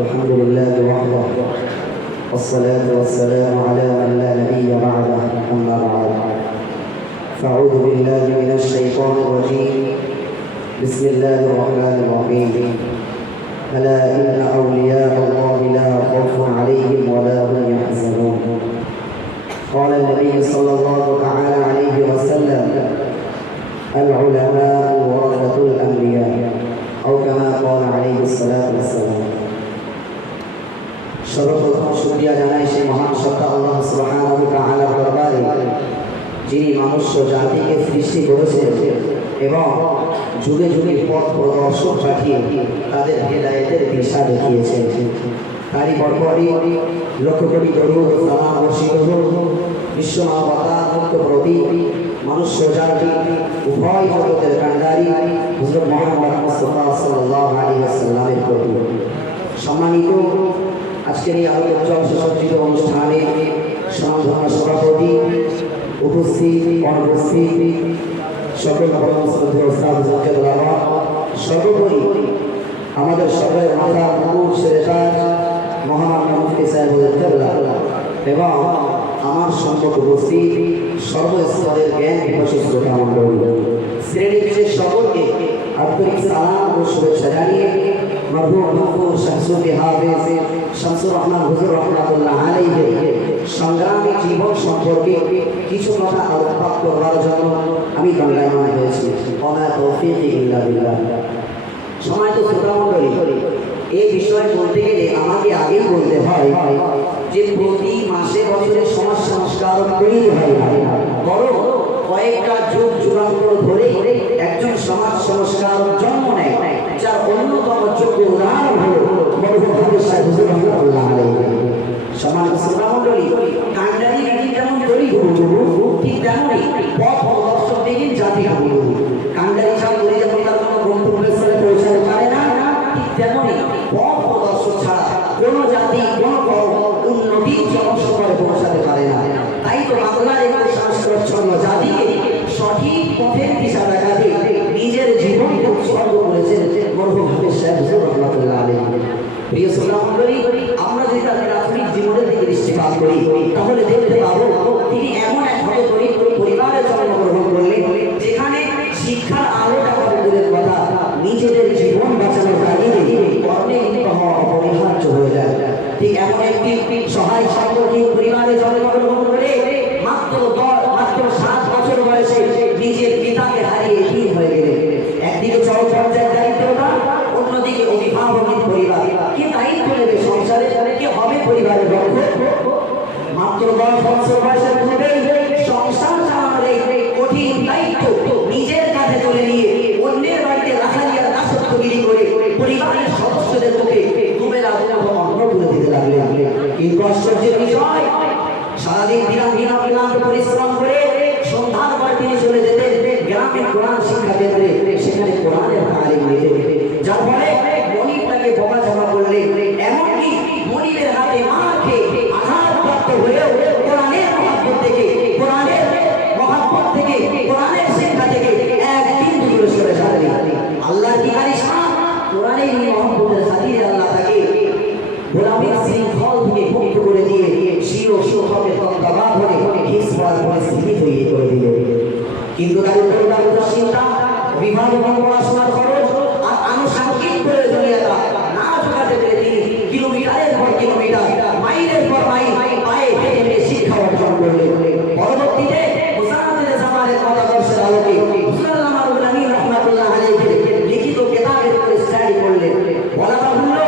الحمد لله وحده والصلاة والسلام على من لا نبي بعده أما بعد فأعوذ بالله من الشيطان الرجيم بسم الله الرحمن الرحيم ألا إن أولياء الله لا خوف عليهم ولا هم يحزنون قال النبي صلى الله تعالى عليه وسلم العلماء ورثة الأنبياء أو كما قال عليه الصلاة والسلام সর্বপ্রথম শুকরিয়া জানাই সেই মহান সত্তা আল্লাহ সুবহানাহু ওয়া তাআলার দরবারে যিনি মানুষ্য জাতিকে সৃষ্টি করেছেন এবং যুগে যুগে পথ প্রদর্শক পাঠিয়ে তাদের হেদায়েতের দিশা দেখিয়েছেন। তারই পরপরই লক্ষ কোটি দরুদ ও সালাম বর্ষিত হোক বিশ্ব মানবতার মুক্ত প্রতীক মানুষ্য জাতি উভয় জগতের কান্ডারি হযরত মুহাম্মদ মুস্তাফা সাল্লাল্লাহু আলাইহি ওয়াসাল্লামের প্রতি। সম্মানিত আজকের এই আলোচ্য সুসজ্জিত অনুষ্ঠানে সমাধান সভাপতি উপস্থিত অনুপস্থিত সকল শ্রদ্ধেয় ওস্তাদ জাকিরুল্লাহ, সর্বোপরি আমাদের সকলের মাথা মুকুট সেরেতাজ মহান মুফতি সাহেবুল কেবলা এবং আমার সম্মুখ উপস্থিত সর্বস্তরের জ্ঞান বিকশী শ্রোতা মণ্ডলী, শ্রেণী বিশেষ সকলকে আন্তরিক সালাম ও শুভেচ্ছা জানিয়ে মরহুম মুফতি শামসুদ্দিন হাফেজ শামসুর রহমান হুজুর রহমাতুল্লাহ আলাইহি সংগ্রামী জীবন সম্পর্কে কিছু কথা আলোকপাত করবার জন্য আমি দণ্ডায়মান হয়েছি। ওমা তৌফিক ইল্লা বিল্লাহ। সম্মানিত শ্রোতা মণ্ডলী, এই বিষয়ে বলতে গেলে আমাকে আগেই বলতে হয় যে প্রতি মাসে বছরে সমাজ সংস্কার করেই হয় না, বরং কয়েকটা যুগ যুগান্তর ধরে একজন সমাজ সংস্কার জন্ম নেয়, যার অন্যতম যোগ্য উদাহরণ হল মরহুম হাফেজ সাহেব হুজুর রহমাতুল্লাহ আলাইহি। সম্মানিত শ্রোতা মণ্ডলী, কান্ডারি ব্যক্তি যেমন তৈরি ঠিক তেমনই পথ প্রদর্শক দিকে জাতি কান্ডারি ছাড়া তৈরি যেমন তার কোনো গন্তব্যস্থলে পৌঁছাতে পারে না, ঠিক তেমনই পথ প্রদর্শক ছাড়া কোনো জাতি কোনো উন্নতি জনসভায় পৌঁছাতে পারে না। তাই তো বাংলার একটি সংস্কৃতচ্ছন্ন জাতিকে সঠিক পথের দিশা দেখাতে নিজের জীবনকে উৎসর্গ করেছেন মরহুম হাফেজ সাহেব হুজুর রহমাতুল্লাহ আলাইহি। প্রিয় শ্রোতা মণ্ডলী, আমরা যদি তার প্রাথমিক জীবনের দিকে দৃষ্টিপাত করি তাহলে দেখতে পাবো তিনি এমন এক হতদরিদ্র পরিবারে জন্মগ্রহণ করলেন যেখানে শিক্ষার আলোটা কত দূরের কথা, নিজেদের জীবন বাঁচানোর কারণে কর্মে লিপ্ত হওয়া অপরিহার্য হয়ে যায়। ঠিক এমন একটি সহায় সাংগঠনিক পরিবারে জন্মগ্রহণ করে মাত্র 7 বছর বয়সে নিজের পিতাকে হারিয়ে এতিম হয়ে গেলেন। একদিকে চরম পর্যায়ের দারিদ্রতা, অন্যদিকে অভিভাবকের পরিবার। কি দায়িত্ব নেবে সংসারে, কি হবে পরিবারের রক্ষক? মাত্র 10 বছর বয়সের মধ্যেই সংসার চালানোর এই কঠিন দায়িত্ব নিজের কাঁধে তুলে নিয়ে অন্যের বাড়িতে রাখালিয়া দাসত্বগিরি করে পরিবারের সদস্যদের মুখে দুবেলা অন্ন তুলে দিতে লাগলেন। কিন্তু আশ্চর্যের বিষয়, সারাদিন বিরাম পরিশ্রম করে সন্ধ্যার পর তিনি চলে যেতেন গ্রামের কোরআন শিক্ষা কেন্দ্রে, সেখানে কোরআনের তালিম নিতে, যার ফলে মনিবটাকে বকাঝকা করলেন, এমনকি মনিবের হাতে মার খেয়ে আঘাতপ্রাপ্ত হয়েও কোরআনের মহব্বত থেকে কোরআনের শিক্ষা থেকে একদিন দূরে সরে যাবেন। আল্লাহর কি কারিশমা, কোরআনের মহব্বতের খাতিরে আল্লাহ তাকে গোলামীর শৃঙ্খল থেকে মুক্ত করে দিয়ে শিরো শিক্ষকের তত্ত্বাবধানে হিজরার পরিস্থিতি তৈরি করে দিলেন। কিন্তু তাদের পরিবার চিন্তা, অভিভাবক পড়াশোনার খরচ আর আনুষঙ্গিক প্রয়োজনীয়তা না জোগাতে পেরে তিনি কিলোমিটারের পর কিলোমিটার, মাইলের পর মাইল পায়ে হেঁটে হেঁটে শিক্ষা অর্জন করলেন। পরবর্তীতে মুসানাদের জামানের মতাদর্শের আলোকে হুজুর আল্লামা আমিন রহমাতুল্লাহ আলাইহি লিখিত কিতাবের উপরে স্টাডি করলেন। বলা বাহুল্য,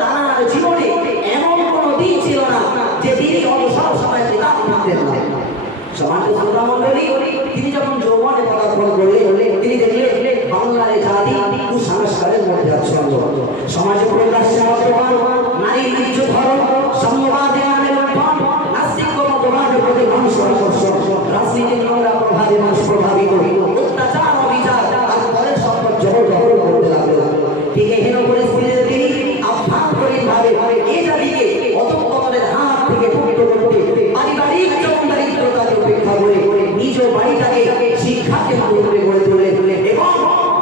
তার জীবনে এমন কোনো দিন ছিল না যে তিনি অবসর সময় কিতাব পড়তেন না। সমাজের শ্রোতা মণ্ডলী, তিনি যখন যৌবনে পদার্পণ করলেন তিনি দেখলেন বাংলার জাতি কুসংস্কারের মধ্যে আচ্ছন্ন। সমাজে প্রকাশ্যে বর্তমান নারীর নির্যাতন, সাম্যবাদী নামের উত্থান, নাস্তিক মতবাদের প্রতি মানুষের আকর্ষণ, রাজনীতির নোংরা প্রভাবে মানুষ প্রভাবিত, অত্যাচার অবিচার আর পরের সম্পদ জবরদখল করতে লাগলো। ঠিক এহেন পরিস্থিতিতে তিনি আভ্যন্তরীণভাবে এই জাতিকে অধঃপতনের হাত থেকে মুক্ত করতে পারিবারিক দারিদ্রতাকে উপেক্ষা করে নিজ বাড়িটাকে শিক্ষা কেন্দ্র করে গড়ে তুললেন এবং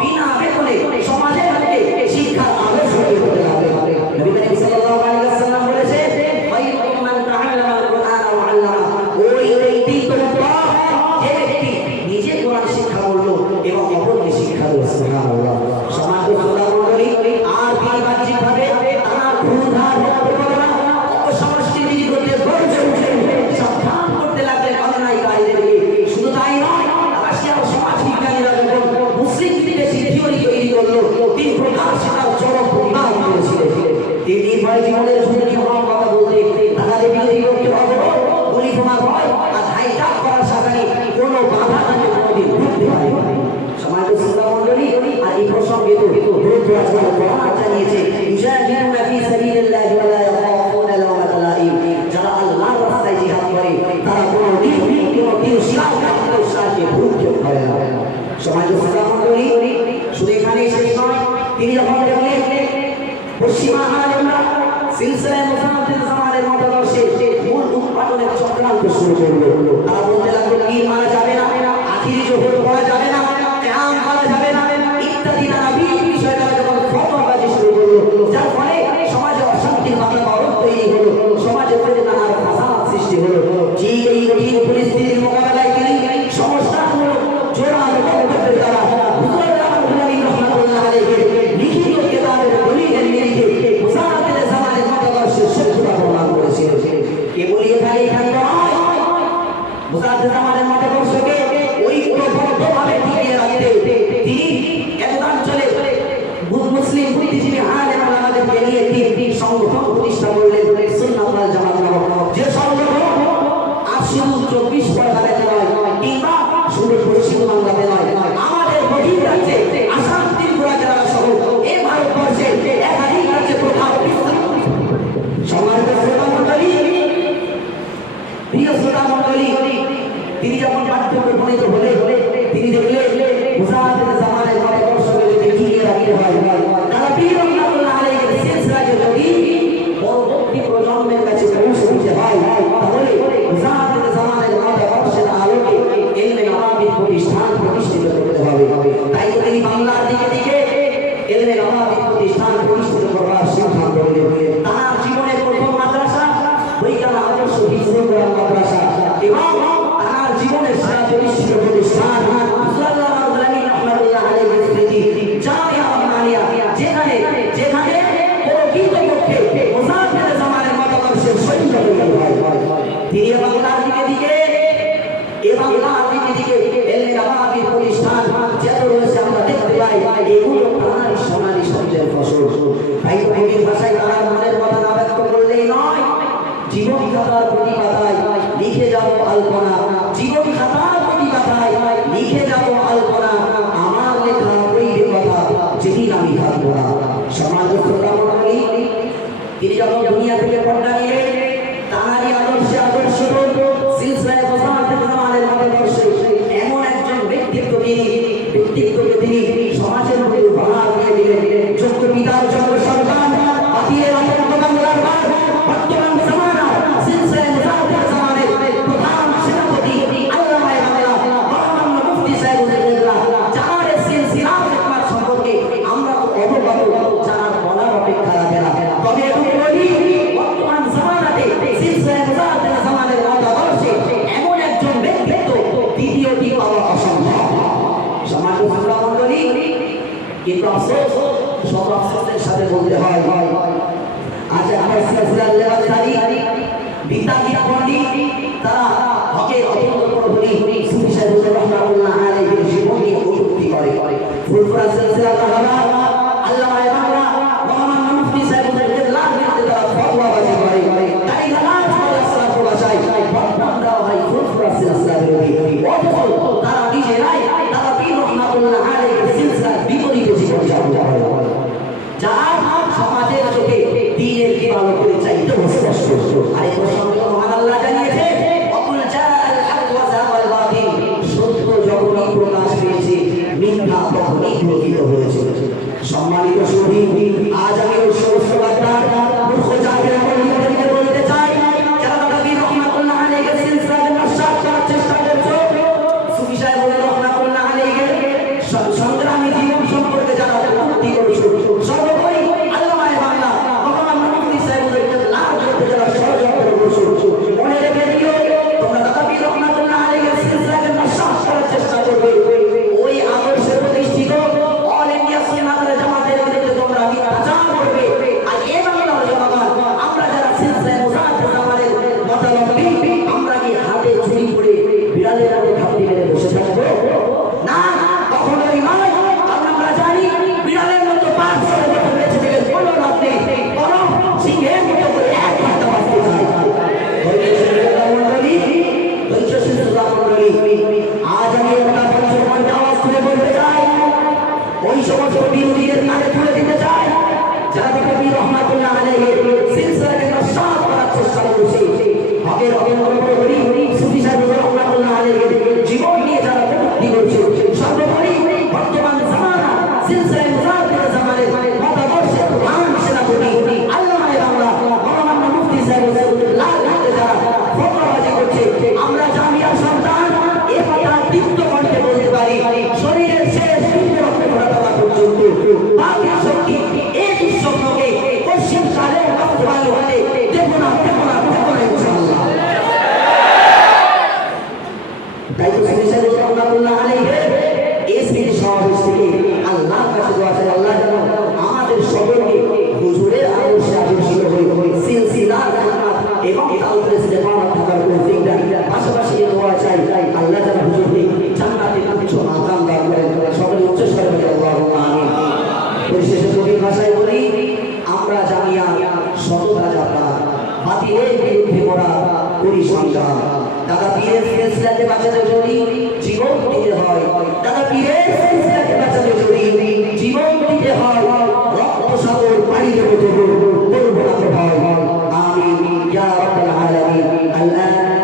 বিনা বেতনে সমাজের মধ্যে শিক্ষার আদর্শ হতে লাগলেন। নবী করিম সাল্লাল্লাহু জীবনের ঝুঁকি হওয়ার কথা বলতে তাহলে বিরোধী করতে হবে গুলি তোমার ভয় আর হাইজাক করার সাথে কোনো বাধা তাকে কোনোদিন ঢুকতে পারে না। সমাজের শ্রোতা মণ্ডলী আর এই প্রসঙ্গে তো গুরুত্ব আজকাল কোরআন জানিয়েছে ইউজাহিদুনা ফি সাবিলিল্লাহি ওয়া লা ইয়াখাফুনা লাওমাতা লাইম। যারা আল্লাহর রাস্তায় জিহাদ করে তারা কোনোদিন সারকে ভুলতে পারে না। সমাজের শ্রোতা মণ্ডলী শুধু এখানে শেষ নয়, তিনি যখন দেখলেন পশ্চিমা আলেমরা সিলসিলায়ে মুসান্নাফিল জামানের মতাদর্শে মূল উৎপাদনের চক্রান্ত শুরু করলো। তারা বলতে লাগলো পীর মারা যাবে না, আখিরি জোহর পড়া যাবে না, কিয়াম করা যাবে না ইত্যাদি নানাবিধ বিষয়টা যখন ফতোয়াবাজি শুরু করলো, যার ফলে সমাজে অশান্তির বাতাবরণ তৈরি হলো, সমাজের মধ্যে নানা ফাসাদ সৃষ্টি হলো। ঠিক এই কঠিন পরিস্থিতির মোকাবেলায় তিনি সংস্কারমূলক জোরালো বক্তব্যের দ্বারা হুজুর রাহমাতুল্লাহ আলাইহি লিখিত কিতাবের দলিলের নিরিখে মুসান্নাফিল জামানের মতাদর্শের সত্যতা প্রমাণ করেছিলেন। কেবল এখানে নয়, মুসান্নাফিল জামানের মতাদর্শকে ঐক্যবদ্ধভাবে টিকিয়ে রাখতে তিনি একাঞ্চলে মুসলিম বুদ্ধিজীবী আলেম ওলামাদেরকে নিয়ে তিনি সংগঠন প্রতিষ্ঠা করলেন সুন্নাত ওয়াল জামাত নামক, যে সংগঠন আর শুধু 24 পরগনাতে নয় কিংবা শুধু পশ্চিম বাংলাতে নয়, আমাদের বহির রাজ্যে আসাম ত্রিপুরা জেলা সহ এই ভারতবর্ষে একাধিক রাজ্যে প্রভাব বিস্তার। সম্মানিত শ্রোতা মণ্ডলী, প্রিয় শ্রোতা মণ্ডলী, তিনি যখন পাঠ্যক্রমে উপনীত হলে তিনি দেখলেন মুসান্নাফিল জামানের মতাদর্শকে যদি টিকিয়ে রাখতে হয় তারা পীর রাহমাতুল্লাহ আলাইহির সিলসিলাকে যদি পরবর্তী প্রজন্মের কাছে পৌঁছে দিতে হয় তাহলে মুসান্নাফিল জামানের মতাদর্শের আলোকে ইলমে নওয়াবির প্রতিষ্ঠান প্রতিষ্ঠিত করতে হবে। তাই তো তিনি বাংলার দিকে ইলমে নওয়াবির প্রতিষ্ঠান প্রতিষ্ঠিত করার সিদ্ধান্ত নিলেন। তার জীবনের প্রথম মাদ্রাসা বৈজ্ঞান আদর্শ হিফজুল কোরআন মাদ্রাসা এবং তার জীবনের সেরা প্রতিষ্ঠিত প্রতিষ্ঠান তিনি বাংলার দিকে এলমে নওয়াবির প্রতিষ্ঠান যত রয়েছে আমরা দেখতে পাই এগুলো প্রাণালী সোনালী শব্দের ফসল। তাই তো কবির ভাষায় তার মনের কথা না ব্যক্ত করলেই নয়, জীবন খাতার প্রতি পাতায় লিখে যাব আলপনা, জীবন খাতার প্রতি পাতায় লিখে যাব আলপনা, আমার লেখা বইয়ের কথা যেদিন আমি থাকবো না। সমাজ শ্রোতা মণ্ডলী, তিনি যখন দুনিয়া থেকে পর্দা নিয়ে তাঁরই আদর্শ সিলসিলায়ে মুসান্নাফিল জামানের মতাদর্শে এমন একজন ব্যক্তিত্বকে তিনি সমাজের মধ্যে উপহার দিয়ে দিলেন। যোগ্য পিতার যোগ্য সন্তান আতিয়ের অত্যন্ত বাংলার বর্তমান জামানা সিলসিলায়ে মুসান্নাফিল জামানের প্রধান সেনাপতি আল্লামা বাংলা মহামান্য মুফতি সাহেব যার সিলসিলার খিদমত সম্পর্কে আমরা তো অবগত, যারা বলার অপেক্ষা রাখে না। তবে এটুকু বলি, বর্তমান জামানাতে সিলসিলায়ে মুসান্নাফিল জামানের মতাদর্শে এমন একজন ব্যক্তিত্ব দ্বিতীয়টি পাওয়া অসম্ভব। সমাজ বাংলা মণ্ডলী, কিন্তু আফসোস, সব আফসোসের সাথে বলতে হয় আজ আমার সিলসিলার লেবাসদারি বিদ্যাপীঠ পণ্ডিত তারা হকের অত্যন্ত প্রহরী সুফি সাহেব রাহমাতুল্লাহ আলাইহির জীবন নিয়ে কটূক্তি করে। ফুরফুরা সিলসিলার রাহবা আল্লামা বাংলা মহামান্য মুফতি সাহেবদেরকে লাভ দিতে তারা ফতোয়াবাজি করে। তাই নামাজ পড়ার সালাত ভাষায় বদনাম দেওয়া হয় ফুরফুরা সিলসিলার বিরোধী। অথচ তারা নিজেরাই তারা পীর রাহমাতুল্লাহ আলাইহির সিলসিলার বিপরীতে জীবন যাপন করে, যার সমাজের চোখে দ্বীনের আলো করে চাইতে স্পষ্ট। আর এই প্রসঙ্গে মহান আল্লাহ জানিয়েছে অকুল জাআল হক ওয়া যাওয়াল বাতিল, সত্য যখনই প্রকাশ পেয়েছে মিথ্যা তখনই প্রতীত হয়েছে। সম্মানিত সুধী, আজ আমি ওই সমস্ত বার্তার মূর্খ জাতির পণ্ডিতদেরকে বলতে চাই যারা নবী রাহমাতুল্লাহ আলাইহির সিলসিলাকে নস্যাৎ করার চেষ্টা করছো, সুফি সাহেব রাহমাতুল্লাহ আলাইহির সংগ্রামী জীবন সম্পর্কে যারা কটূক্তি করছো, সর্বোপরি আল্লামা বাংলা মহামান্য মুফতি সাহেবদেরকে লাভ করতে যারা ষড়যন্ত্র করছো, বাতিলের বিরুদ্ধে মোরা করি সংগ্রাম। দাদা পীরের সিলসিলাকে বাঁচাতে যদি জীবন দিতে হয়, দাদা পীরের সিলসিলাকে বাঁচাতে যদি জীবন দিতে হয়, রক্ত সাগর পাড়ি দেবো তবু করবো না ভয়। আমিন ইয়া রাব্বাল আলামিন। আল্লাহ